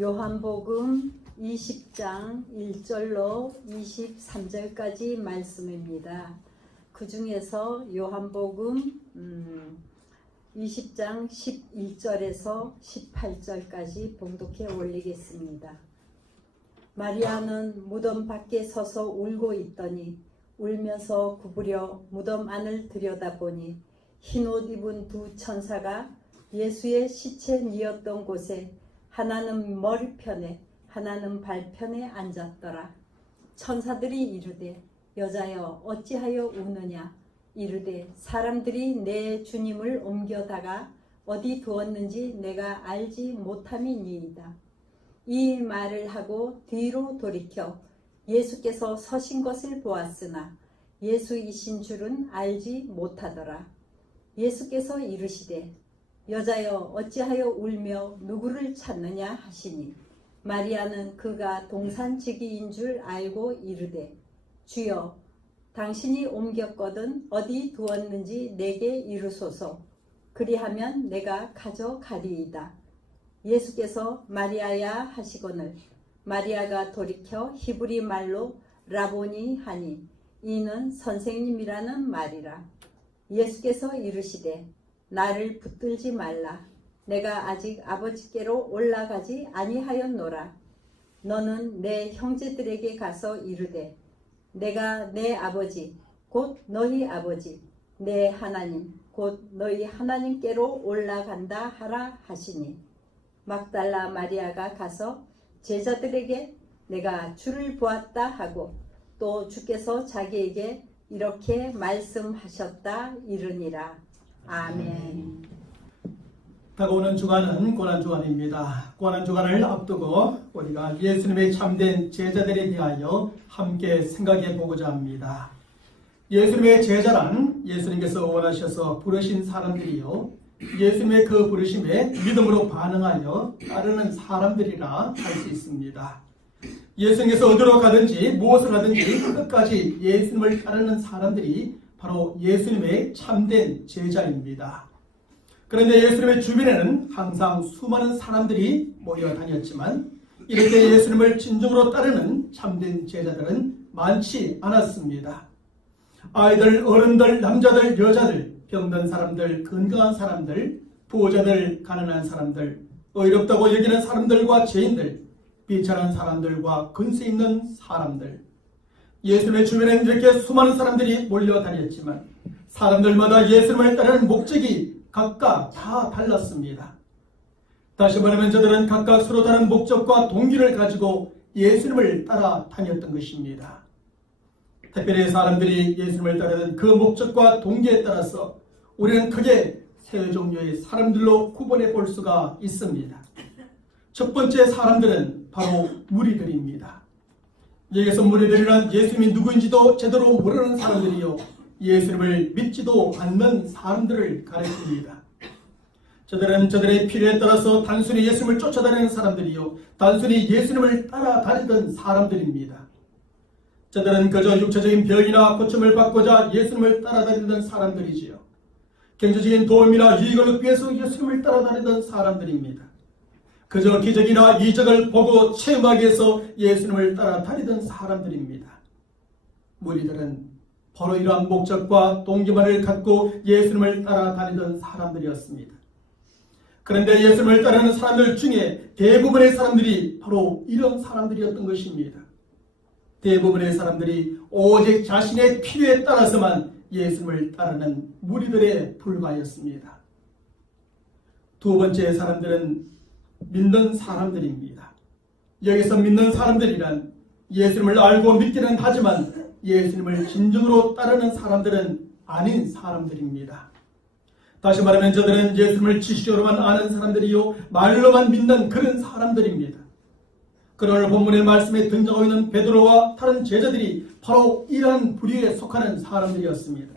요한복음 20장 1절로 23절까지 말씀입니다. 그 중에서 요한복음 20장 11절에서 18절까지 봉독해 올리겠습니다. 마리아는 무덤 밖에 서서 울고 있더니 울면서 구부려 무덤 안을 들여다보니 흰옷 입은 두 천사가 예수의 시체 뉘었던 곳에 하나는 머리편에 하나는 발편에 앉았더라. 천사들이 이르되 여자여 어찌하여 우느냐. 이르되 사람들이 내 주님을 옮겨다가 어디 두었는지 내가 알지 못함이니이다. 이 말을 하고 뒤로 돌이켜 예수께서 서신 것을 보았으나 예수이신 줄은 알지 못하더라. 예수께서 이르시되 여자여 어찌하여 울며 누구를 찾느냐 하시니 마리아는 그가 동산지기인 줄 알고 이르되 주여 당신이 옮겼거든 어디 두었는지 내게 이르소서. 그리하면 내가 가져가리이다. 예수께서 마리아야 하시거늘 마리아가 돌이켜 히브리 말로 라보니 하니 이는 선생님이라는 말이라. 예수께서 이르시되 나를 붙들지 말라. 내가 아직 아버지께로 올라가지 아니하였노라. 너는 내 형제들에게 가서 이르되 내가 내 아버지 곧 너희 아버지 내 하나님 곧 너희 하나님께로 올라간다 하라 하시니 막달라 마리아가 가서 제자들에게 내가 주를 보았다 하고 또 주께서 자기에게 이렇게 말씀하셨다 이르니라. 아멘. 다가오는 주간은 고난주간입니다. 고난주간을 앞두고 우리가 예수님의 참된 제자들에 대하여 함께 생각해 보고자 합니다. 예수님의 제자란 예수님께서 원하셔서 부르신 사람들이요 예수님의 그 부르심에 믿음으로 반응하여 따르는 사람들이라 할 수 있습니다. 예수님께서 어디로 가든지 무엇을 하든지 끝까지 예수님을 따르는 사람들이 바로 예수님의 참된 제자입니다. 그런데 예수님의 주변에는 항상 수많은 사람들이 모여 다녔지만 이렇게 예수님을 진정으로 따르는 참된 제자들은 많지 않았습니다. 아이들, 어른들, 남자들, 여자들, 병든 사람들, 건강한 사람들, 부자들, 가난한 사람들, 의롭다고 여기는 사람들과 죄인들, 비천한 사람들과 근세 있는 사람들, 예수님의 주변에는 이렇게 수많은 사람들이 몰려다녔지만 사람들마다 예수님을 따르는 목적이 각각 다 달랐습니다. 다시 말하면 저들은 각각 서로 다른 목적과 동기를 가지고 예수님을 따라다녔던 것입니다. 특별히 사람들이 예수님을 따르는 그 목적과 동기에 따라서 우리는 크게 세 종류의 사람들로 구분해 볼 수가 있습니다. 첫 번째 사람들은 바로 무리들입니다. 여기서 무리들이란 예수님이 누구인지도 제대로 모르는 사람들이요 예수님을 믿지도 않는 사람들을 가리킵니다. 저들은 저들의 필요에 따라서 단순히 예수님을 쫓아다니는 사람들이요 단순히 예수님을 따라다니던 사람들입니다. 저들은 그저 육체적인 병이나 고침을 받고자 예수님을 따라다니던 사람들이지요. 경제적인 도움이나 이익을 얻기 위해서 예수님을 따라다니던 사람들입니다. 그저 기적이나 이적을 보고 체험하기 위해서 예수님을 따라다니던 사람들입니다. 무리들은 바로 이러한 목적과 동기만을 갖고 예수님을 따라다니던 사람들이었습니다. 그런데 예수님을 따르는 사람들 중에 대부분의 사람들이 바로 이런 사람들이었던 것입니다. 대부분의 사람들이 오직 자신의 필요에 따라서만 예수님을 따르는 무리들에 불과하였습니다. 두 번째 사람들은 믿는 사람들입니다. 여기서 믿는 사람들이란 예수님을 알고 믿기는 하지만 예수님을 진정으로 따르는 사람들은 아닌 사람들입니다. 다시 말하면 저들은 예수님을 지식적으로만 아는 사람들이요 말로만 믿는 그런 사람들입니다. 그러나 본문의 말씀에 등장하고 있는 베드로와 다른 제자들이 바로 이러한 부류에 속하는 사람들이었습니다.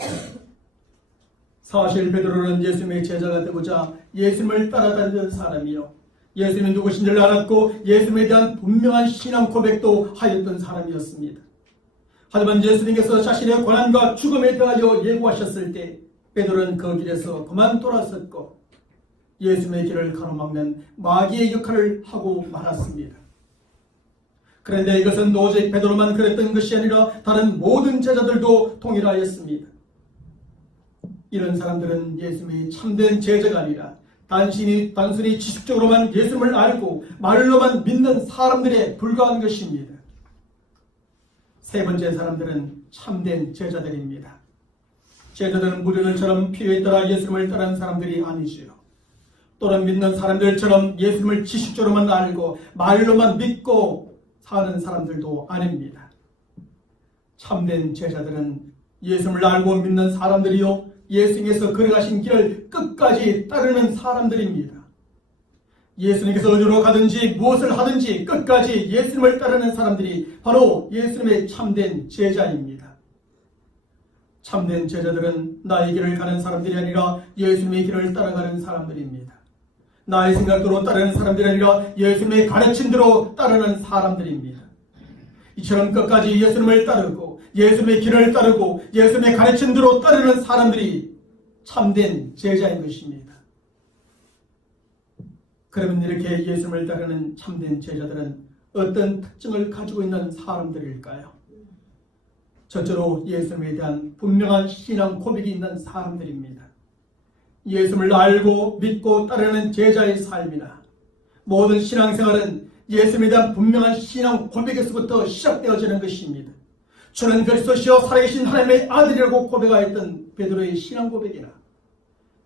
사실 베드로는 예수님의 제자가 되고자 예수님을 따라다니던 사람이요 예수님이 누구신지를 알았고 예수님에 대한 분명한 신앙 고백도 하였던 사람이었습니다. 하지만 예수님께서 자신의 고난과 죽음에 대하여 예고하셨을 때 베드로는 그 길에서 그만 돌아섰고 예수님의 길을 가로막는 마귀의 역할을 하고 말았습니다. 그런데 이것은 오직 베드로만 그랬던 것이 아니라 다른 모든 제자들도 동일하였습니다. 이런 사람들은 예수님의 참된 제자가 아니라 단순히 지식적으로만 예수님을 알고 말로만 믿는 사람들에 불과한 것입니다. 세 번째 사람들은 참된 제자들입니다. 제자들은 무리들처럼 필요에 따라 예수님을 따르는 사람들이 아니지요. 또는 믿는 사람들처럼 예수님을 지식적으로만 알고 말로만 믿고 사는 사람들도 아닙니다. 참된 제자들은 예수님을 알고 믿는 사람들이요, 예수님께서 걸어가신 길을 끝까지 따르는 사람들입니다. 예수님께서 어디로 가든지 무엇을 하든지 끝까지 예수님을 따르는 사람들이 바로 예수님의 참된 제자입니다. 참된 제자들은 나의 길을 가는 사람들이 아니라 예수님의 길을 따라가는 사람들입니다. 나의 생각대로 따르는 사람들이 아니라 예수님의 가르침대로 따르는 사람들입니다. 이처럼 끝까지 예수님을 따르고 예수님의 길을 따르고 예수님의 가르침대로 따르는 사람들이 참된 제자인 것입니다. 그러면 이렇게 예수님을 따르는 참된 제자들은 어떤 특징을 가지고 있는 사람들일까요? 첫째로 예수님에 대한 분명한 신앙 고백이 있는 사람들입니다. 예수님을 알고 믿고 따르는 제자의 삶이나 모든 신앙생활은 예수님에 대한 분명한 신앙 고백에서부터 시작되어지는 것입니다. 주는 그리스도시요 살아계신 하나님의 아들이라고 고백하였던 베드로의 신앙 고백이나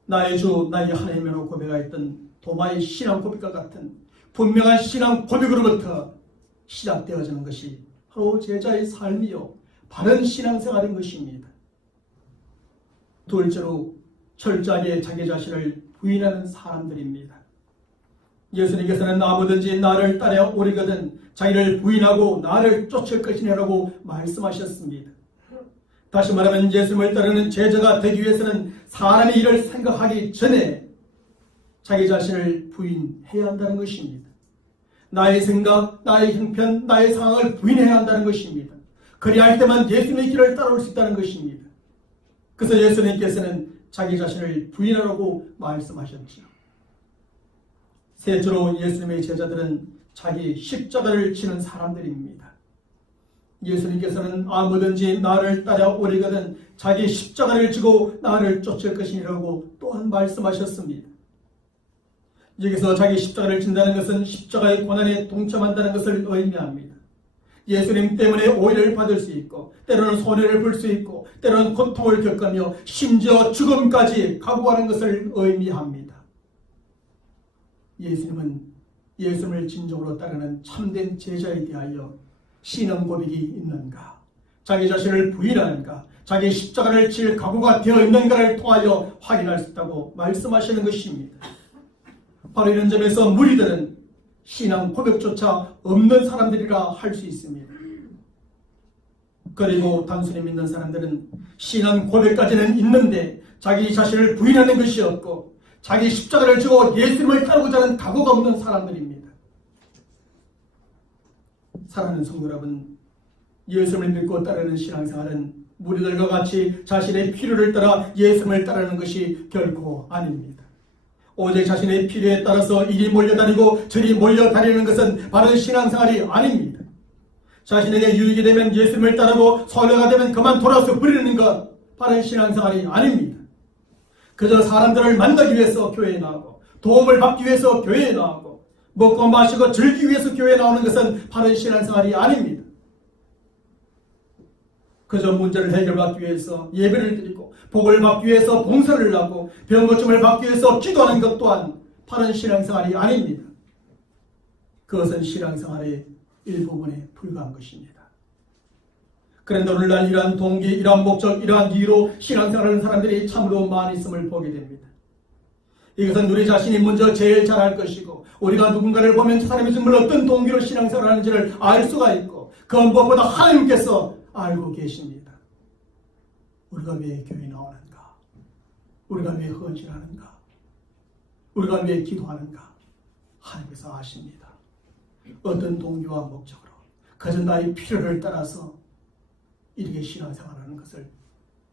나의 주 나의 하나님이라고 고백하였던 도마의 신앙 고백과 같은 분명한 신앙 고백으로부터 시작되어지는 것이 바로 제자의 삶이요 바른 신앙생활인 것입니다. 둘째로 철저하게 자기 자신을 부인하는 사람들입니다. 예수님께서는 아무든지 나를 따라 오리거든 자기를 부인하고 나를 쫓을 것이냐라고 말씀하셨습니다. 다시 말하면 예수님을 따르는 제자가 되기 위해서는 사람이 이를 생각하기 전에 자기 자신을 부인해야 한다는 것입니다. 나의 생각, 나의 형편, 나의 상황을 부인해야 한다는 것입니다. 그리야 할 때만 예수님의 길을 따라올 수 있다는 것입니다. 그래서 예수님께서는 자기 자신을 부인하라고 말씀하셨죠. 셋째로 예수님의 제자들은 자기 십자가를 지는 사람들입니다. 예수님께서는 아무든지 나를 따라오리거든 자기 십자가를 지고 나를 쫓을 것이라고 또한 말씀하셨습니다. 여기서 자기 십자가를 진다는 것은 십자가의 고난에 동참한다는 것을 의미합니다. 예수님 때문에 오해를 받을 수 있고 때로는 손해를 볼 수 있고 때로는 고통을 겪으며 심지어 죽음까지 각오하는 것을 의미합니다. 예수님은 예수님을 진정으로 따르는 참된 제자에 대하여 신앙 고백이 있는가, 자기 자신을 부인하는가, 자기 십자가를 질 각오가 되어 있는가를 통하여 확인할 수 있다고 말씀하시는 것입니다. 바로 이런 점에서 무리들은 신앙 고백조차 없는 사람들이라 할 수 있습니다. 그리고 단순히 믿는 사람들은 신앙 고백까지는 있는데 자기 자신을 부인하는 것이 없고 자기 십자가를 지고 예수님을 따르고자 하는 각오가 없는 사람들입니다. 사랑하는 성도 여러분, 예수님을 믿고 따르는 신앙생활은 무리들과 같이 자신의 필요를 따라 예수님을 따르는 것이 결코 아닙니다. 오직 자신의 필요에 따라서 이리 몰려다니고 저리 몰려다니는 것은 바른 신앙생활이 아닙니다. 자신에게 유익이 되면 예수님을 따르고 손해가 되면 그만 돌아서 버리는 것 바른 신앙생활이 아닙니다. 그저 사람들을 만나기 위해서 교회에 나오고 도움을 받기 위해서 교회에 나오고 먹고 마시고 즐기기 위해서 교회에 나오는 것은 바른 신앙생활이 아닙니다. 그저 문제를 해결받기 위해서 예배를 드리고 복을 받기 위해서 봉사를 하고 병 고침을 받기 위해서 기도하는 것 또한 바른 신앙생활이 아닙니다. 그것은 신앙생활의 일부분에 불과한 것입니다. 그런데 오늘날 이러한 동기, 이러한 목적, 이러한 이유로 신앙생활하는 사람들이 참으로 많이 있음을 보게 됩니다. 이것은 우리 자신이 먼저 제일 잘할 것이고 우리가 누군가를 보면 저 사람이 정말 어떤 동기로 신앙생활하는지를 알 수가 있고 그 무엇보다 하나님께서 알고 계십니다. 우리가 왜 교회 나오는가? 우리가 왜 헌신하는가? 우리가 왜 기도하는가? 하나님께서 아십니다. 어떤 동기와 목적으로 그저 나의 필요를 따라서 이렇게 신앙생활하는 것을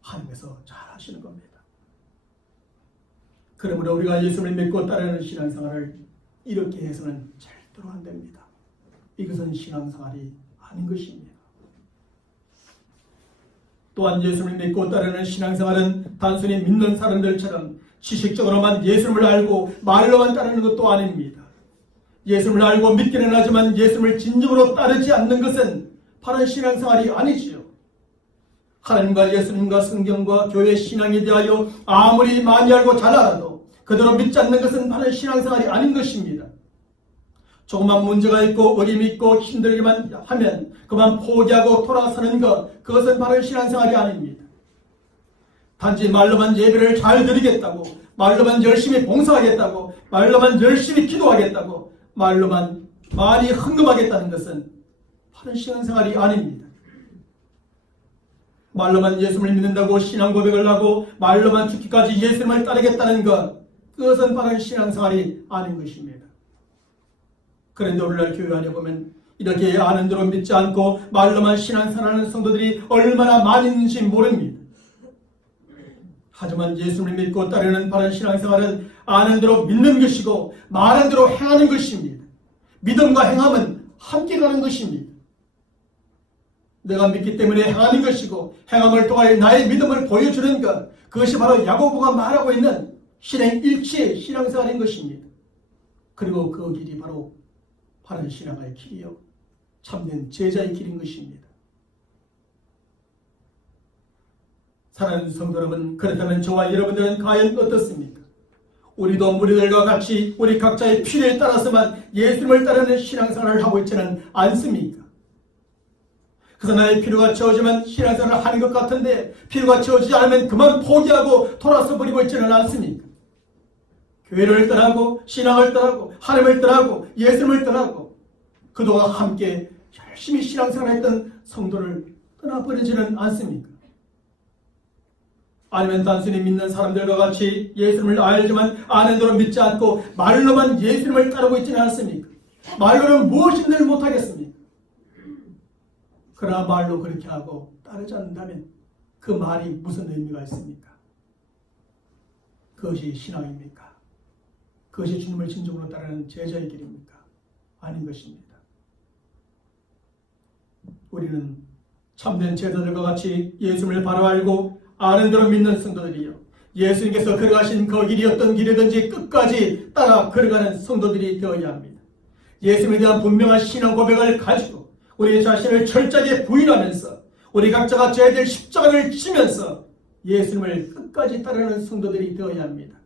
하나님께서 잘 아시는 겁니다. 그러므로 우리가 예수를 믿고 따르는 신앙생활을 이렇게 해서는 절대로 안 됩니다. 이것은 신앙생활이 아닌 것입니다. 또한 예수를 믿고 따르는 신앙생활은 단순히 믿는 사람들처럼 지식적으로만 예수를 알고 말로만 따르는 것도 아닙니다. 예수를 알고 믿기는 하지만 예수를 진정으로 따르지 않는 것은 바른 신앙생활이 아니지요. 하나님과 예수님과 성경과 교회 신앙에 대하여 아무리 많이 알고 잘 알아도 그대로 믿지 않는 것은 바른 신앙생활이 아닌 것입니다. 조그만 문제가 있고 어림이 있고 힘들기만 하면 그만 포기하고 돌아서는 것, 그것은 바른 신앙생활이 아닙니다. 단지 말로만 예배를 잘 드리겠다고, 말로만 열심히 봉사하겠다고, 말로만 열심히 기도하겠다고, 말로만 많이 헌금하겠다는 것은 바른 신앙생활이 아닙니다. 말로만 예수를 믿는다고 신앙 고백을 하고 말로만 죽기까지 예수님을 따르겠다는 것, 그것은 바른 신앙생활이 아닌 것입니다. 그런데 오늘날 교회 안에 보면 이렇게 아는 대로 믿지 않고 말로만 신앙생활하는 성도들이 얼마나 많이 있는지 모릅니다. 하지만 예수를 믿고 따르는 바른 신앙생활은 아는 대로 믿는 것이고 말하는 대로 행하는 것입니다. 믿음과 행함은 함께 가는 것입니다. 내가 믿기 때문에 행하는 것이고 행함을 통하여 나의 믿음을 보여주는 것, 그것이 바로 야고보가 말하고 있는 실행일치의 신앙생활인 것입니다. 그리고 그 길이 바로 바른 신앙의 길이요 참된 제자의 길인 것입니다. 사랑하는 성도 여러분, 그렇다면 저와 여러분들은 과연 어떻습니까? 우리도 무리들과 같이 우리 각자의 필요에 따라서만 예수님을 따르는 신앙생활을 하고 있지는 않습니까? 그래서 나의 필요가 채워지면 신앙생활을 하는 것 같은데 필요가 채워지지 않으면 그만 포기하고 돌아서 버리고 있지는 않습니까? 교회를 떠나고 신앙을 떠나고 하나님을 떠나고 예수님을 떠나고 그동안 함께 열심히 신앙생활했던 성도를 떠나버리지는 않습니까? 아니면 단순히 믿는 사람들과 같이 예수님을 알지만 아는 대로 믿지 않고 말로만 예수님을 따르고 있지는 않습니까? 말로는 무엇인들 못하겠습니까? 그러나 말로 그렇게 하고 따르지 않는다면 그 말이 무슨 의미가 있습니까? 그것이 신앙입니까? 그것이 주님을 진정으로 따르는 제자의 길입니까? 아닌 것입니다. 우리는 참된 제자들과 같이 예수님을 바로 알고 아는 대로 믿는 성도들이요, 예수님께서 걸어가신 그 길이 어떤 길이든지 끝까지 따라 걸어가는 성도들이 되어야 합니다. 예수님에 대한 분명한 신앙 고백을 가지고 우리 자신을 철저하게 부인하면서 우리 각자가 져야 될 십자가를 지면서 예수님을 끝까지 따르는 성도들이 되어야 합니다.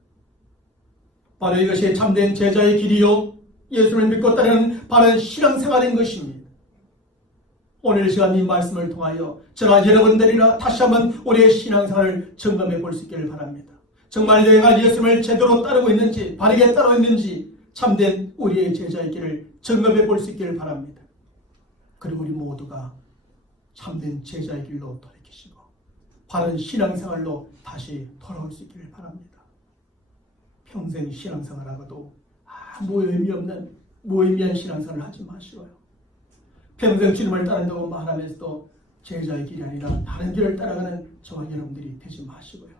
바로 이것이 참된 제자의 길이요 예수님을 믿고 따르는 바른 신앙생활인 것입니다. 오늘 시간 이 말씀을 통하여 저와 여러분들이나 다시 한번 우리의 신앙생활을 점검해 볼 수 있기를 바랍니다. 정말 내가 예수님을 제대로 따르고 있는지, 바르게 따르고 있는지 참된 우리의 제자의 길을 점검해 볼 수 있기를 바랍니다. 그리고 우리 모두가 참된 제자의 길로 돌이키시고 바른 신앙생활로 다시 돌아올 수 있기를 바랍니다. 평생 신앙생활하고도 아무 의미 없는 무의미한 신앙생활을 하지 마시고요. 평생 주님을 따른다고 말하면서도 제자의 길이 아니라 다른 길을 따라가는 저와 여러분들이 되지 마시고요.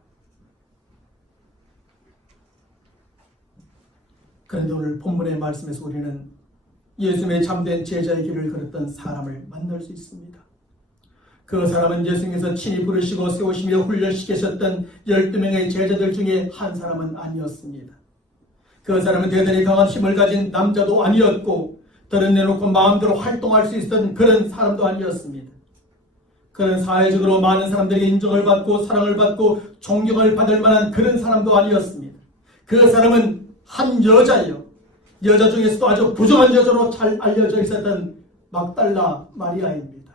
그런데 오늘 본문의 말씀에서 우리는 예수님의 참된 제자의 길을 걸었던 사람을 만날 수 있습니다. 그 사람은 예수님께서 친히 부르시고 세우시며 훈련시키셨던 12명의 제자들 중에 한 사람은 아니었습니다. 그 사람은 대단히 강한 힘을 가진 남자도 아니었고 드러내놓고 마음대로 활동할 수 있었던 그런 사람도 아니었습니다. 그런 사회적으로 많은 사람들에게 인정을 받고 사랑을 받고 존경을 받을 만한 그런 사람도 아니었습니다. 그 사람은 한 여자예요. 여자 중에서도 아주 부정한 여자로 잘 알려져 있었던 막달라 마리아입니다.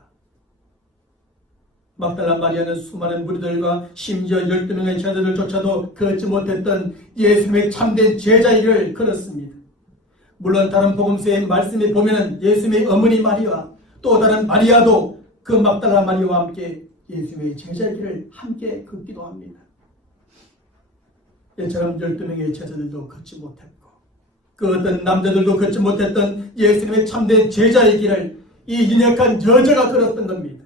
막달라 마리아는 수많은 무리들과 심지어 12명의 제자들조차도 걷지 못했던 예수님의 참된 제자의 길을 걸었습니다. 물론 다른 복음서의 말씀에 보면 예수님의 어머니 마리아, 또 다른 마리아도 그 막달라 마리아와 함께 예수님의 제자의 길을 함께 걷기도 합니다. 이처럼 12명의 제자들도 걷지 못했고 그 어떤 남자들도 걷지 못했던 예수님의 참된 제자의 길을 이 인역한 여자가 걸었던 겁니다.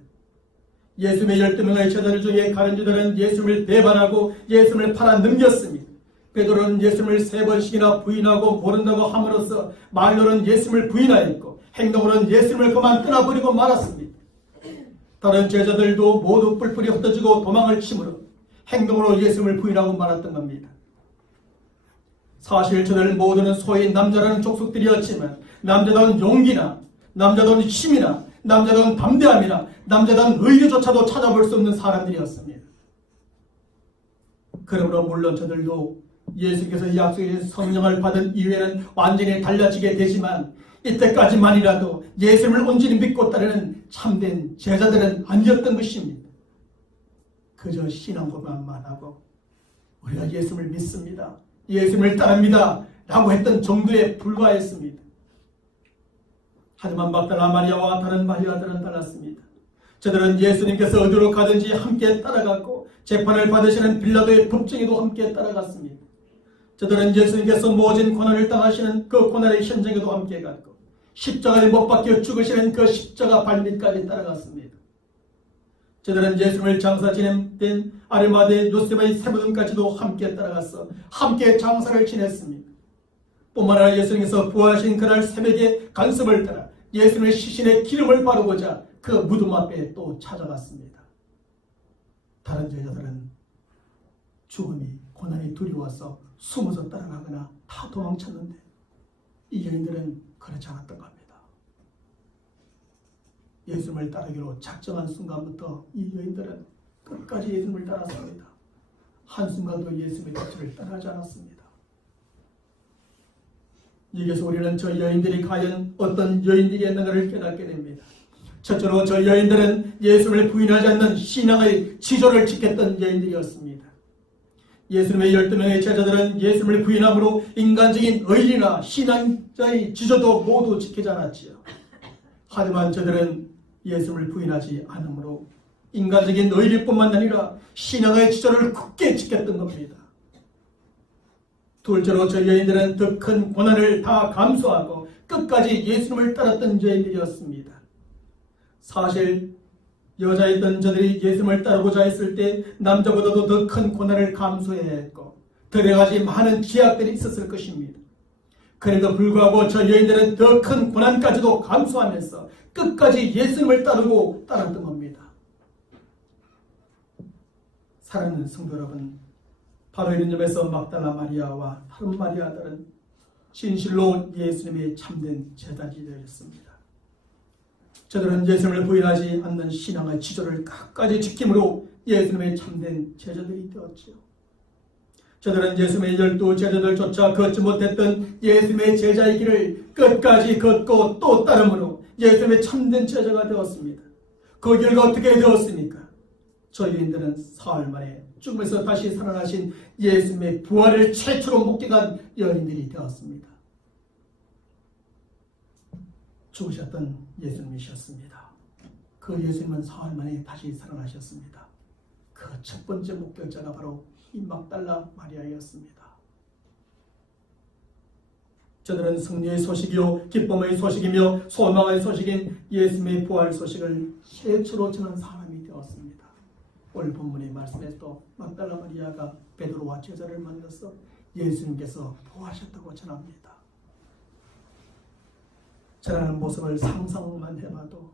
예수님의 12명의 제자들 중에 가룟 유다는 예수님을 배반하고 예수님을 팔아 넘겼습니다. 베드로는 예수님을 3번씩이나 부인하고 모른다고 함으로써 말로는 예수님을 부인하였고 행동으로는 예수님을 그만 떠나버리고 말았습니다. 다른 제자들도 모두 뿔뿔이 흩어지고 도망을 치므로 행동으로 예수님을 부인하고 말았던 겁니다. 사실 저들 모두는 소위 남자라는 족속들이었지만 남자다운 용기나 남자다운 힘이나 남자다운 담대함이나 남자다운 의리조차도 찾아볼 수 없는 사람들이었습니다. 그러므로 물론 저들도 예수께서 약속의 성령을 받은 이후에는 완전히 달라지게 되지만 이때까지만이라도 예수님을 온전히 믿고 따르는 참된 제자들은 아니었던 것입니다. 그저 신앙 고백만 하고 우리가 예수님을 믿습니다, 예수님을 따릅니다 라고 했던 정도에 불과했습니다. 하지만 막달라 마리아와 다른 마리아들은 달랐습니다. 저들은 예수님께서 어디로 가든지 함께 따라갔고 재판을 받으시는 빌라도의 법정에도 함께 따라갔습니다. 저들은 예수님께서 모진 고난을 당하시는 그 고난의 현장에도 함께 갔고 십자가에 못 박혀 죽으시는 그 십자가 발밑까지 따라갔습니다. 저들은 예수님을 장사 지낸 아르마대 요셉의 세부등까지도 함께 따라가서 함께 장사를 지냈습니다. 뿐만 아니라 예수님께서 부활하신 그날 새벽에 간섭을 따라 예수님의 시신에 기름을 바르고자 그 무덤 앞에 또 찾아갔습니다. 다른 제자들은 죽음이 고난이 두려워서 숨어서 따라가거나 다 도망쳤는데 이 여인들은 그렇지 않았던 겁니다. 예수님을 따르기로 작정한 순간부터 이 여인들은 끝까지 예수님을 따랐습니다. 한순간도 예수님의 곁을 떠나지 않았습니다. 여기서 우리는 저 여인들이 과연 어떤 여인들이었는가를 깨닫게 됩니다. 첫째로 저 여인들은 예수님을 부인하지 않는 신앙의 지조를 지켰던 여인들이었습니다. 예수님의 12명의 제자들은 예수님을 부인함으로 인간적인 의리나 신앙의 지조도 모두 지키지 않았지요. 하지만 저들은 예수님을 부인하지 않으므로 인간적인 의리뿐만 아니라 신앙의 지조를 굳게 지켰던 겁니다. 둘째로 저 여인들은 더 큰 고난을 다 감수하고 끝까지 예수님을 따랐던 여인들이었습니다. 사실 여자였던 저들이 예수님을 따르고자 했을 때 남자보다도 더 큰 고난을 감수해야 했고 여러 가지 많은 제약들이 있었을 것입니다. 그래도 불구하고 저 여인들은 더 큰 고난까지도 감수하면서 끝까지 예수님을 따르고 따랐던 겁니다. 사랑하는 성도 여러분, 바로 이런 점에서 막달라 마리아와 다른 마리아들은 진실로 예수님의 참된 제자들이었습니다. 저들은 예수님을 부인하지 않는 신앙의 지조를 끝까지 지킴으로 예수님의 참된 제자들이 되었지요. 저들은 예수님의 12 제자들조차 걷지 못했던 예수님의 제자의 길을 끝까지 걷고 또 따름으로 예수님의 참된 제자가 되었습니다. 그 결과 어떻게 되었습니까? 저 여인들은 사흘 만에 죽음에서 다시 살아나신 예수님의 부활을 최초로 목격한 여인들이 되었습니다. 죽으셨던 예수님이셨습니다. 그 예수님은 사흘 만에 다시 살아나셨습니다. 그 첫 번째 목격자가 바로 이 막달라 마리아였습니다. 저들은 승리의 소식이요 기쁨의 소식이며 소망의 소식인 예수님의 부활 소식을 최초로 전한 사람이 되었습니다. 오늘 본문의 말씀에서도 막달라 마리아가 베드로와 제자를 만나서 예수님께서 부활하셨다고 전합니다. 전하는 모습을 상상만 해봐도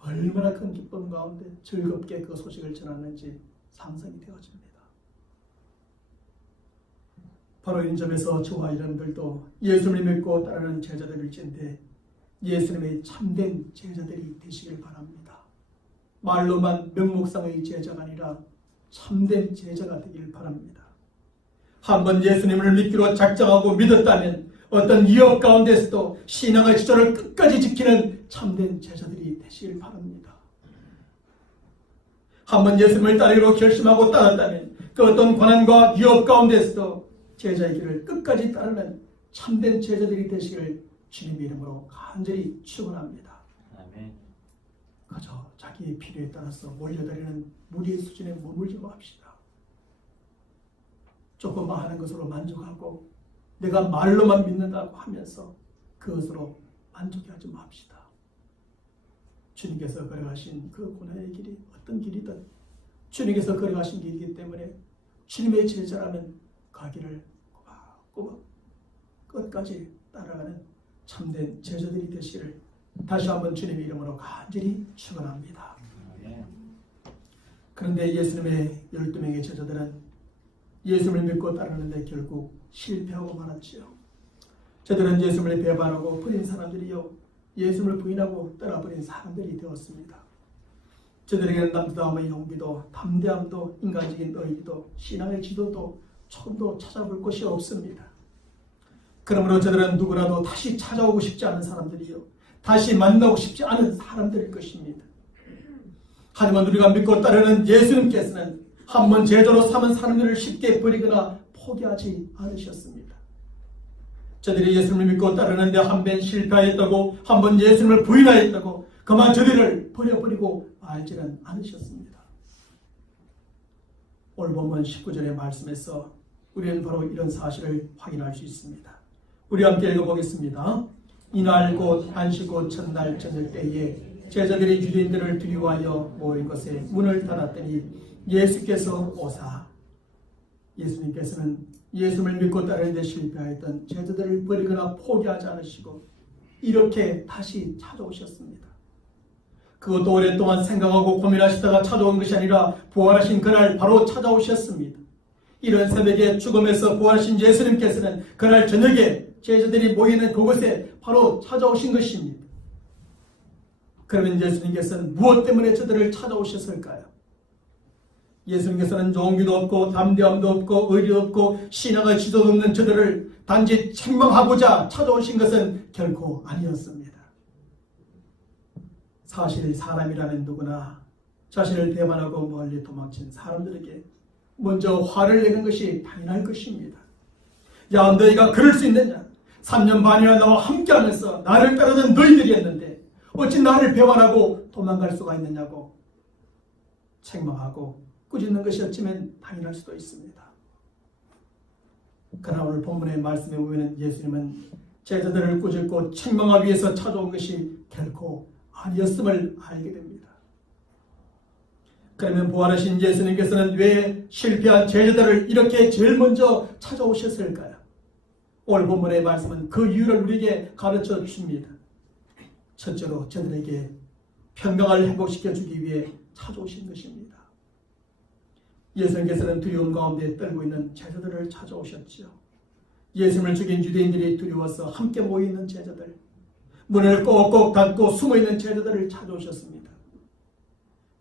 얼마나 큰 기쁨 가운데 즐겁게 그 소식을 전하는지 상상이 되어집니다. 바로 이 점에서 저와 여러분들도 예수님을 믿고 따르는 제자들일진데 예수님의 참된 제자들이 되시길 바랍니다. 말로만 명목상의 제자가 아니라 참된 제자가 되길 바랍니다. 한번 예수님을 믿기로 작정하고 믿었다면 어떤 위협 가운데서도 신앙의 지조를 끝까지 지키는 참된 제자들이 되시길 바랍니다. 한번 예수님을 따르기로 결심하고 따랐다면 그 어떤 고난과 위협 가운데서도 제자의 길을 끝까지 따르는 참된 제자들이 되시길 주님의 이름으로 간절히 축원합니다. 아멘. 그저 자기의 필요에 따라서 몰려다니는 무리의 수준에 머물지 맙시다. 조금만 하는 것으로 만족하고 내가 말로만 믿는다고 하면서 그것으로 만족하지 맙시다. 주님께서 걸어가신 그 고난의 길이 어떤 길이든 주님께서 걸어가신 길이기 때문에 주님의 제자라면 가기를 꼬박 끝까지 따라가는 참된 제자들이 되시기를 다시 한번 주님의 이름으로 간절히 축원합니다. 그런데 예수님의 12명의 제자들은 예수님을 믿고 따르는데 결국 실패하고 말았지요. 저들은 예수님을 배반하고 버린 사람들이요, 예수님을 부인하고 떠나버린 사람들이 되었습니다. 저들에게는 남다움의 용기도, 담대함도, 인간적인 의리도, 신앙의 지도도 조금도 찾아볼 곳이 없습니다. 그러므로 저들은 누구라도 다시 찾아오고 싶지 않은 사람들이요, 다시 만나고 싶지 않은 사람들일 것입니다. 하지만 우리가 믿고 따르는 예수님께서는 한번 제자로 삼은 사람들을 쉽게 버리거나 포기하지 않으셨습니다. 저들이 예수님을 믿고 따르는데 한 번 실패하였다고, 한 번 예수님을 부인하였다고 그만 저들을 버려버리고 말지는 않으셨습니다. 오늘 본문 19절의 말씀에서 우리는 바로 이런 사실을 확인할 수 있습니다. 우리 함께 읽어보겠습니다. 이날 곧 안식 후 첫날 저녁 때에 제자들이 유대인들을 두려워하여 모인 것에 문을 닫았더니 예수께서 오사, 예수님께서는 예수님을 믿고 따르는 데 실패하였던 제자들을 버리거나 포기하지 않으시고 이렇게 다시 찾아오셨습니다. 그것도 오랫동안 생각하고 고민하시다가 찾아온 것이 아니라 부활하신 그날 바로 찾아오셨습니다. 이런 새벽에 죽음에서 부활하신 예수님께서는 그날 저녁에 제자들이 모이는 그곳에 바로 찾아오신 것입니다. 그러면 예수님께서는 무엇 때문에 저들을 찾아오셨을까요? 예수님께서는 용기도 없고 담대함도 없고 의리도 없고 신앙의 지도도 없는 저들을 단지 책망하고자 찾아오신 것은 결코 아니었습니다. 사실 사람이라면 누구나 자신을 배반하고 멀리 도망친 사람들에게 먼저 화를 내는 것이 당연할 것입니다. 야, 너희가 그럴 수 있느냐? 3년 반이나 나와 함께하면서 나를 따르던 너희들이었는데 어찌 나를 배반하고 도망갈 수가 있느냐고 책망하고 꾸짖는 것이 어쩌면 당연할 수도 있습니다. 그러나 오늘 본문의 말씀에 보면 예수님은 제자들을 꾸짖고 책망하기 위해서 찾아온 것이 결코 아니었음을 알게 됩니다. 그러면 부활하신 예수님께서는 왜 실패한 제자들을 이렇게 제일 먼저 찾아오셨을까요? 오늘 본문의 말씀은 그 이유를 우리에게 가르쳐 줍니다. 첫째로 저들에게 평강을 회복시켜 주기 위해 찾아오신 것입니다. 예수님께서는 두려움 가운데 떨고 있는 제자들을 찾아오셨지요. 예수님을 죽인 유대인들이 두려워서 함께 모여있는 제자들, 문을 꼭꼭 닫고 숨어있는 제자들을 찾아오셨습니다.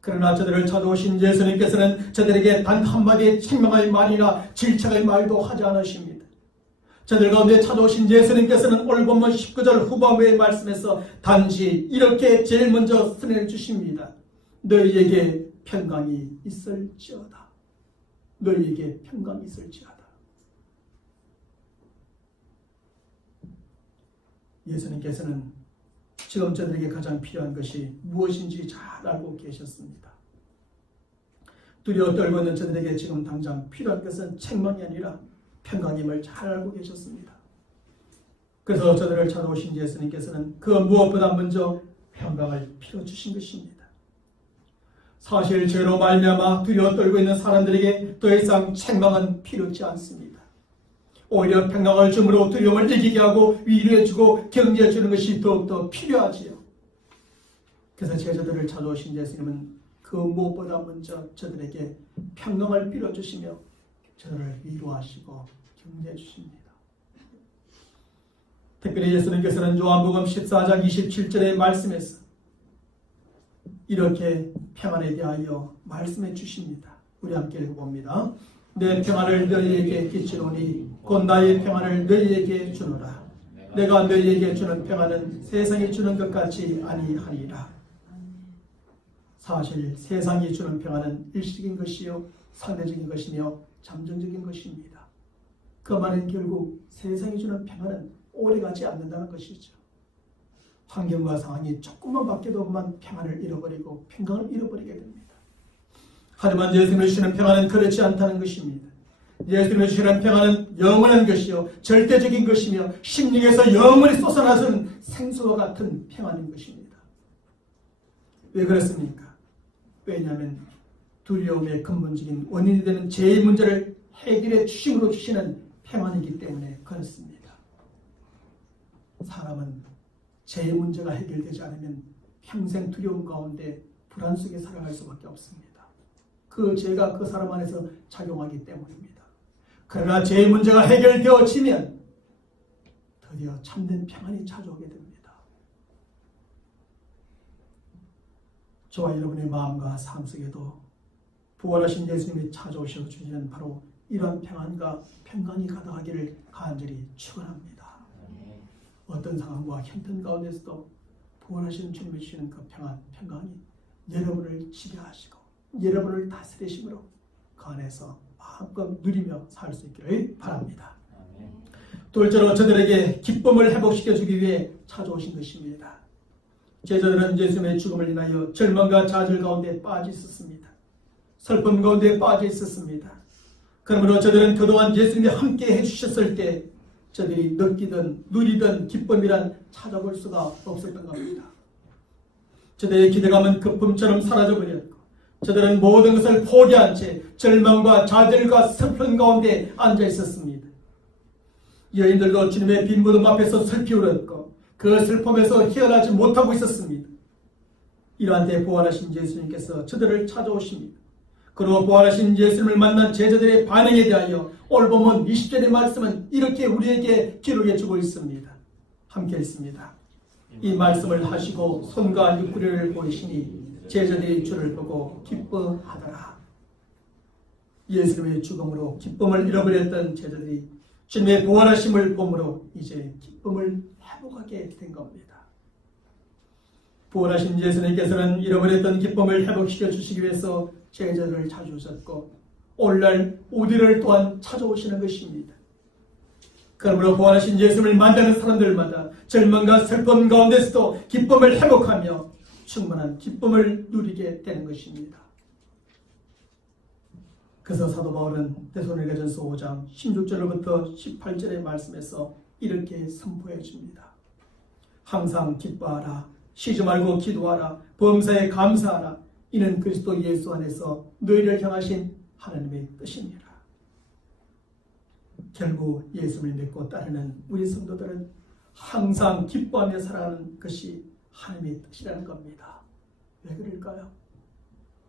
그러나 저들을 찾아오신 예수님께서는 저들에게 단 한마디의 책망의 말이나 질책의 말도 하지 않으십니다. 저들 가운데 찾아오신 예수님께서는 오늘 본문 19절 후반부의 말씀에서 단지 이렇게 제일 먼저 선언해 주십니다. 너희에게 평강이 있을지어다. 너희에게 평강이 있을지어다. 예수님께서는 지금 저들에게 가장 필요한 것이 무엇인지 잘 알고 계셨습니다. 두려워 떨고 있는 저들에게 지금 당장 필요한 것은 책망이 아니라 평강임을 잘 알고 계셨습니다. 그래서 저들을 찾아오신 예수님께서는 그 무엇보다 먼저 평강을 필요 주신 것입니다. 사실 죄로 말미암아 두려워 떨고 있는 사람들에게 더 이상 책망은 필요치 않습니다. 오히려 평강을 줌으로 두려움을 이기게 하고 위로해주고 격려해주는 것이 더욱더 필요하지요. 그래서 제자들을 찾아오신 예수님은 그 무엇보다 먼저 저들에게 평강을 빌어주시며 저들을 위로하시고 격려해 주십니다. 특별히 예수님께서는 요한복음 14장 27절의 말씀에서 이렇게 평안에 대하여 말씀해 주십니다. 우리 함께 읽어봅니다. 내 평안을 너희에게 끼치노니 곧 나의 평안을 너희에게 주노라. 내가 너희에게 주는 평안은 세상이 주는 것 같이 아니하니라. 사실 세상이 주는 평안은 일시적인 것이요 상대적인 것이며 잠정적인 것입니다. 그 말은 결국 세상이 주는 평안은 오래가지 않는다는 것이죠. 환경과 상황이 조금만 바뀌어도 그만 평안을 잃어버리고 평강을 잃어버리게 됩니다. 하지만 예수님이 주시는 평안은 그렇지 않다는 것입니다. 예수님이 주시는 평안은 영원한 것이요 절대적인 것이며 심령에서 영원히 솟아나는 생수와 같은 평안인 것입니다. 왜 그렇습니까? 왜냐하면 두려움의 근본적인 원인이 되는 죄의 문제를 해결해 주심으로 주시는 평안이기 때문에 그렇습니다. 사람은 제 문제가 해결되지 않으면 평생 두려움 가운데 불안 속에 살아갈 수밖에 없습니다. 그 죄가 그 사람 안에서 작용하기 때문입니다. 그러나 제 문제가 해결되어지면 드디어 참된 평안이 찾아오게 됩니다. 저와 여러분의 마음과 삶 속에도 부활하신 예수님이 찾아오셔 주시는 바로 이러한 평안과 평강이 가득하기를 간절히 축원합니다. 어떤 상황과 힘든 가운데서도 부활하신 주님이 주시는 그 평강이 여러분을 지배하시고 여러분을 다스리심으로 그 안에서 마음껏 누리며 살 수 있기를 바랍니다. 둘째로 저들에게 기쁨을 회복시켜 주기 위해 찾아오신 것입니다. 제자들은 예수님의 죽음을 인하여 절망과 좌절 가운데 빠져 있었습니다. 슬픔 가운데 빠져 있었습니다. 그러므로 저들은 그동안 예수님이 함께 해주셨을 때 저들이 느끼던 누리던 기쁨이란 찾아볼 수가 없었던 겁니다. 저들의 기대감은 거품처럼 사라져버렸고 저들은 모든 것을 포기한 채 절망과 좌절과 슬픔 가운데 앉아 있었습니다. 여인들도 주님의 빈 무덤 앞에서 슬피 울었고 그 슬픔에서 헤어나지 못하고 있었습니다. 이러한 때 부활하신 예수님께서 저들을 찾아오십니다. 그리고 부활하신 예수님을 만난 제자들의 반응에 대하여 오늘 보면 20절의 말씀은 이렇게 우리에게 기록해 주고 있습니다. 함께 읽습니다. 이 말씀을 하시고 손과 옆구리를 보이시니 제자들이 주를 보고 기뻐하더라. 예수님의 죽음으로 기쁨을 잃어버렸던 제자들이 주님의 부활하심을 보므로 이제 기쁨을 회복하게 된 겁니다. 부활하신 예수님께서는 잃어버렸던 기쁨을 회복시켜 주시기 위해서 제자들을 찾아오셨고 오늘날 우리를 또한 찾아오시는 것입니다. 그러므로 부활하신 예수님을 만나는 사람들마다 절망과 슬픔 가운데서도 기쁨을 회복하며 충만한 기쁨을 누리게 되는 것입니다. 그래서 사도 바울은 데살로니가전서 5장 16절로부터 18절의 말씀에서 이렇게 선포해 줍니다. 항상 기뻐하라. 쉬지 말고 기도하라. 범사에 감사하라. 이는 그리스도 예수 안에서 너희를 향하신 하나님의 뜻이니라. 결국 예수를 믿고 따르는 우리 성도들은 항상 기뻐하며 살아가는 것이 하나님의 뜻이라는 겁니다. 왜 그럴까요?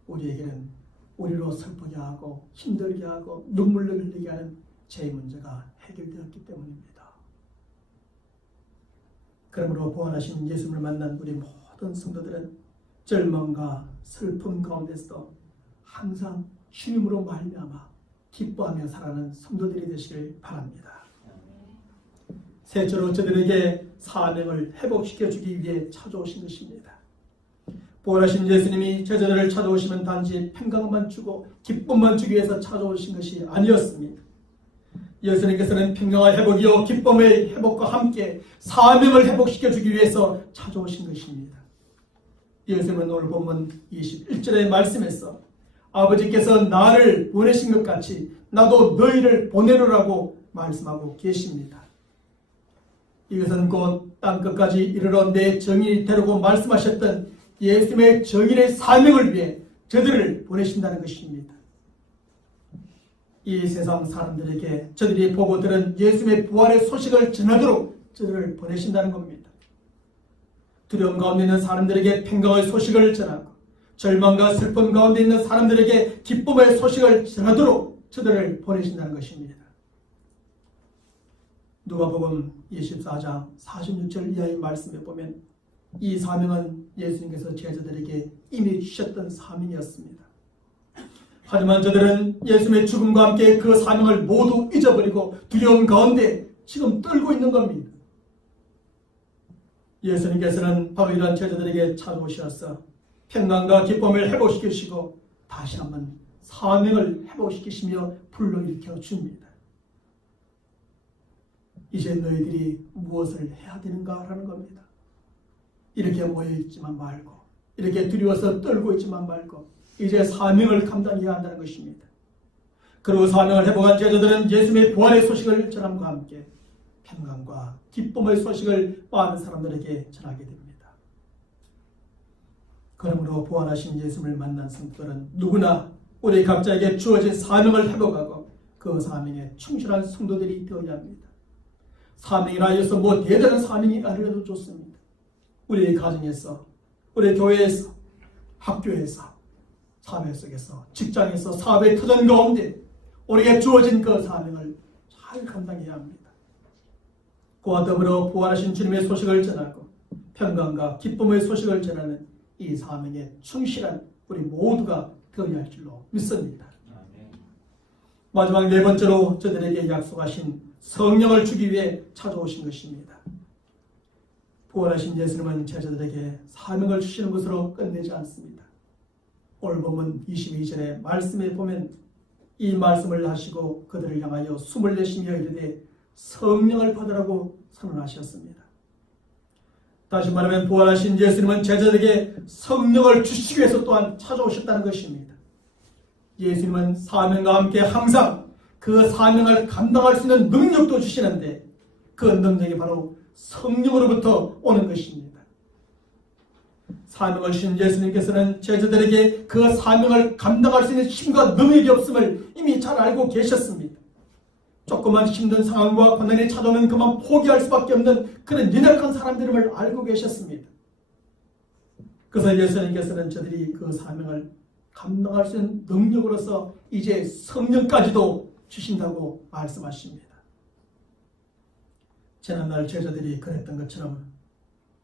우리에게는 우리로 슬프게 하고 힘들게 하고 눈물을 흘리게 하는 죄의 문제가 해결되었기 때문입니다. 그러므로 부활하신 예수님을 만난 우리 모든 성도들은 절망과 슬픔 가운데서도 항상 주님으로 말미암아 기뻐하며 살아가는 성도들이 되시길 바랍니다. 셋째로 저들에게 사명을 회복시켜 주기 위해 찾아오신 것입니다. 부활하신 예수님이 제자들을 찾아오시면 단지 평강만 주고 기쁨만 주기 위해서 찾아오신 것이 아니었습니다. 예수님께서는 평강의 회복이요 기쁨의 회복과 함께 사명을 회복시켜 주기 위해서 찾아오신 것입니다. 예수님은 오늘 본문 21절의 말씀에서 아버지께서 나를 보내신 것 같이 나도 너희를 보내노라고 말씀하고 계십니다. 이것은 곧 땅끝까지 이르러 내 정인이 되라고 말씀하셨던 예수님의 정인의 사명을 위해 저들을 보내신다는 것입니다. 이 세상 사람들에게 저들이 보고 들은 예수님의 부활의 소식을 전하도록 저들을 보내신다는 겁니다. 두려움 가운데 있는 사람들에게 평강의 소식을 전하고 절망과 슬픔 가운데 있는 사람들에게 기쁨의 소식을 전하도록 저들을 보내신다는 것입니다. 누가복음 24장 46절 이하의 말씀에 보면 이 사명은 예수님께서 제자들에게 이미 주셨던 사명이었습니다. 하지만 저들은 예수님의 죽음과 함께 그 사명을 모두 잊어버리고 두려움 가운데 지금 떨고 있는 겁니다. 예수님께서는 바로 이러한 제자들에게 찾아오셔서 평강과 기쁨을 회복시키시고 다시 한번 사명을 회복시키시며 불러일으켜 줍니다. 이제 너희들이 무엇을 해야 되는가라는 겁니다. 이렇게 모여있지만 말고 이렇게 두려워서 떨고 있지만 말고 이제 사명을 감당해야 한다는 것입니다. 그리고 사명을 회복한 제자들은 예수님의 부활의 소식을 전함과 함께 평강과 기쁨의 소식을 많은 사람들에게 전하게 됩니다. 그러므로 부활하신 예수님을 만난 성도들은 누구나 우리 각자에게 주어진 사명을 회복하고 그 사명에 충실한 성도들이 되어야 합니다. 사명이라 해서 뭐 대단한 사명이 아니라도 좋습니다. 우리의 가정에서, 우리 교회에서, 학교에서, 사회 속에서, 직장에서, 사회의 터전 가운데 우리에게 주어진 그 사명을 잘 감당해야 합니다. 그와 더불어 부활하신 주님의 소식을 전하고 평강과 기쁨의 소식을 전하는 이 사명에 충실한 우리 모두가 되어야 할 줄로 믿습니다. 마지막 네 번째로 저들에게 약속하신 성령을 주기 위해 찾아오신 것입니다. 부활하신 예수님은 제자들에게 사명을 주시는 것으로 끝내지 않습니다. 오늘 본문 22절의 말씀에 보면 이 말씀을 하시고 그들을 향하여 숨을 내쉬며 이르되 성령을 받으라고 선언하셨습니다. 다시 말하면 부활하신 예수님은 제자들에게 성령을 주시기 위해서 또한 찾아오셨다는 것입니다. 예수님은 사명과 함께 항상 그 사명을 감당할 수 있는 능력도 주시는데 그 능력이 바로 성령으로부터 오는 것입니다. 사명을 주신 예수님께서는 제자들에게 그 사명을 감당할 수 있는 힘과 능력이 없음을 이미 잘 알고 계셨습니다. 조그만 힘든 상황과 고난이 찾아오면 그만 포기할 수밖에 없는 그런 연약한 사람들임을 알고 계셨습니다. 그래서 예수님께서는 저들이 그 사명을 감당할 수 있는 능력으로서 이제 성령까지도 주신다고 말씀하십니다. 지난날 제자들이 그랬던 것처럼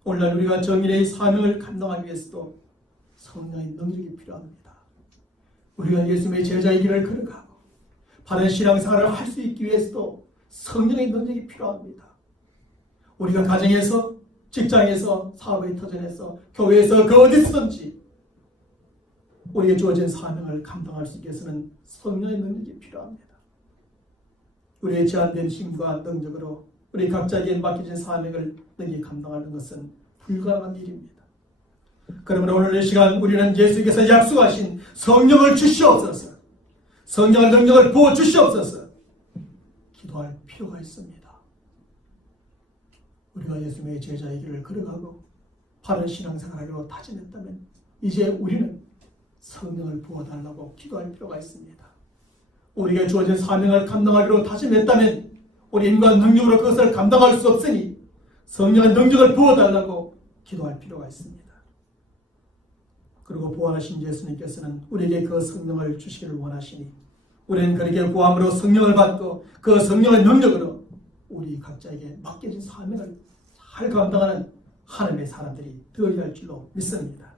오늘날 우리가 정인의 사명을 감당하기 위해서도 성령의 능력이 필요합니다. 우리가 예수님의 제자의 길을 걸어가고 바른 신앙생활을 할 수 있기 위해서도 성령의 능력이 필요합니다. 우리가 가정에서, 직장에서, 사업의 터전에서, 교회에서 그 어디서든지 우리에게 주어진 사명을 감당할 수 있기 위해서는 성령의 능력이 필요합니다. 우리의 제한된 힘과 능력으로 우리 각자에게 맡겨진 사명을 능히 감당하는 것은 불가능한 일입니다. 그러므로 오늘 이 시간 우리는 예수께서 약속하신 성령을 주시옵소서, 성령의 능력을 부어주시옵소서 기도할 필요가 있습니다. 우리가 예수님의 제자의 길을 걸어가고 바른 신앙생활하기로 다짐했다면 이제 우리는 성령을 부어달라고 기도할 필요가 있습니다. 우리에게 주어진 사명을 감당하기로 다짐했다면 우리 인간 능력으로 그것을 감당할 수 없으니 성령의 능력을 부어달라고 기도할 필요가 있습니다. 그리고 부활하신 예수님께서는 우리에게 그 성령을 주시기를 원하시니 우리는 그에게 구함으로 성령을 받고 그 성령의 능력으로 우리 각자에게 맡겨진 사명을 잘 감당하는 하나님의 사람들이 되어야 할 줄로 믿습니다.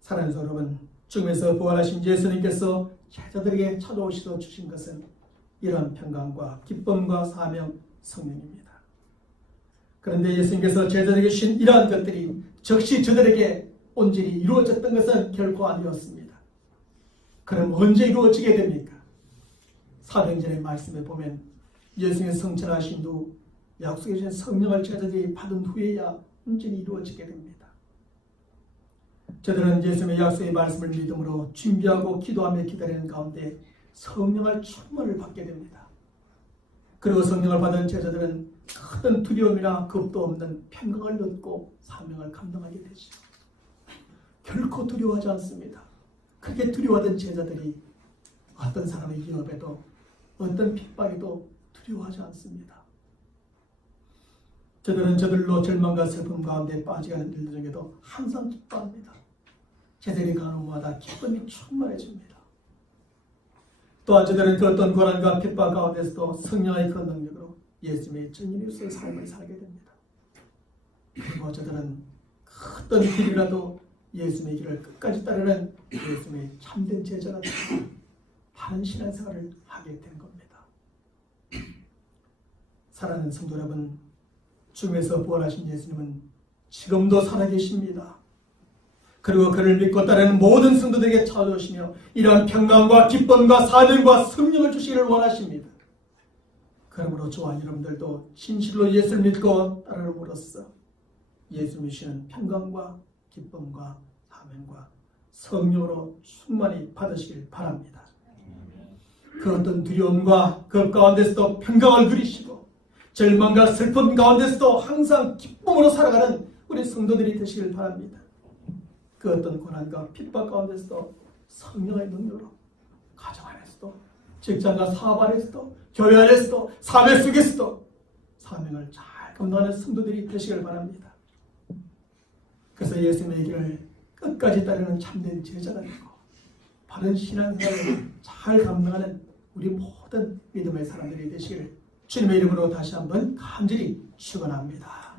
사랑하는 성도 여러분, 죽음에서 부활하신 예수님께서 제자들에게 찾아오셔서 주신 것은 이러한 평강과 기쁨과 사명, 성령입니다. 그런데 예수님께서 제자들에게 주신 이러한 것들이 즉시 저들에게 온전히 이루어졌던 것은 결코 아니었습니다. 그럼 언제 이루어지게 됩니까? 사도행전의 말씀에 보면 예수님의 성천하신 후 약속해 주신 성령을 제자들이 받은 후에야 온전히 이루어지게 됩니다. 저들은 예수님의 약속의 말씀을 믿음으로 준비하고 기도하며 기다리는 가운데 성령을 충만을 받게 됩니다. 그리고 성령을 받은 제자들은 큰 두려움이나 겁도 없는 평강을 얻고 사명을 감당하게 되죠. 결코 두려워하지 않습니다. 그렇게 두려워하던 제자들이 어떤 사람의 위협에도 어떤 핍박에도 두려워하지 않습니다. 저들은 저들로 절망과 슬픔 가운데 빠져가는 일들 중에도 항상 기뻐합니다. 제자들이 가는 곳마다 기쁨이 충만해집니다. 또한 저들은 그 어떤 고난과 핍박 가운데서도 성령의 그 능력으로 예수님의 전인으로서의 삶을 살게 됩니다. 그리고 저들은 어떤 길이라도 예수님의 길을 끝까지 따르는 예수님의 참된 제자가 되고 바른 신앙생활을 하게 된 겁니다. 사랑하는 성도 여러분, 죽음에서 부활하신 예수님은 지금도 살아계십니다. 그리고 그를 믿고 따르는 모든 성도들에게 찾아오시며 이러한 평강과 기쁨과 사명과 성령을 주시기를 원하십니다. 그러므로 저와 여러분들도 진실로 예수를 믿고 따르므로써 예수님이 주시는 평강과 기쁨과 사명과 성령으로 충만히 받으시길 바랍니다. 그 어떤 두려움과 겁 가운데서도 평강을 누리시고 절망과 슬픔 가운데서도 항상 기쁨으로 살아가는 우리 성도들이 되시길 바랍니다. 그 어떤 고난과 핍박 가운데서도 성령의 능력으로 가정 안에서도 직장과 사업 안에서도 교회 안에서도 사회 속에서도 사명을 잘 감당하는 성도들이 되시길 바랍니다. 그래서 예수님의 길을 끝까지 따르는 참된 제자가 되고 바른 신앙생활을 잘 감당하는 우리 모든 믿음의 사람들이 되시기를 주님의 이름으로 다시 한번 간절히 축원합니다.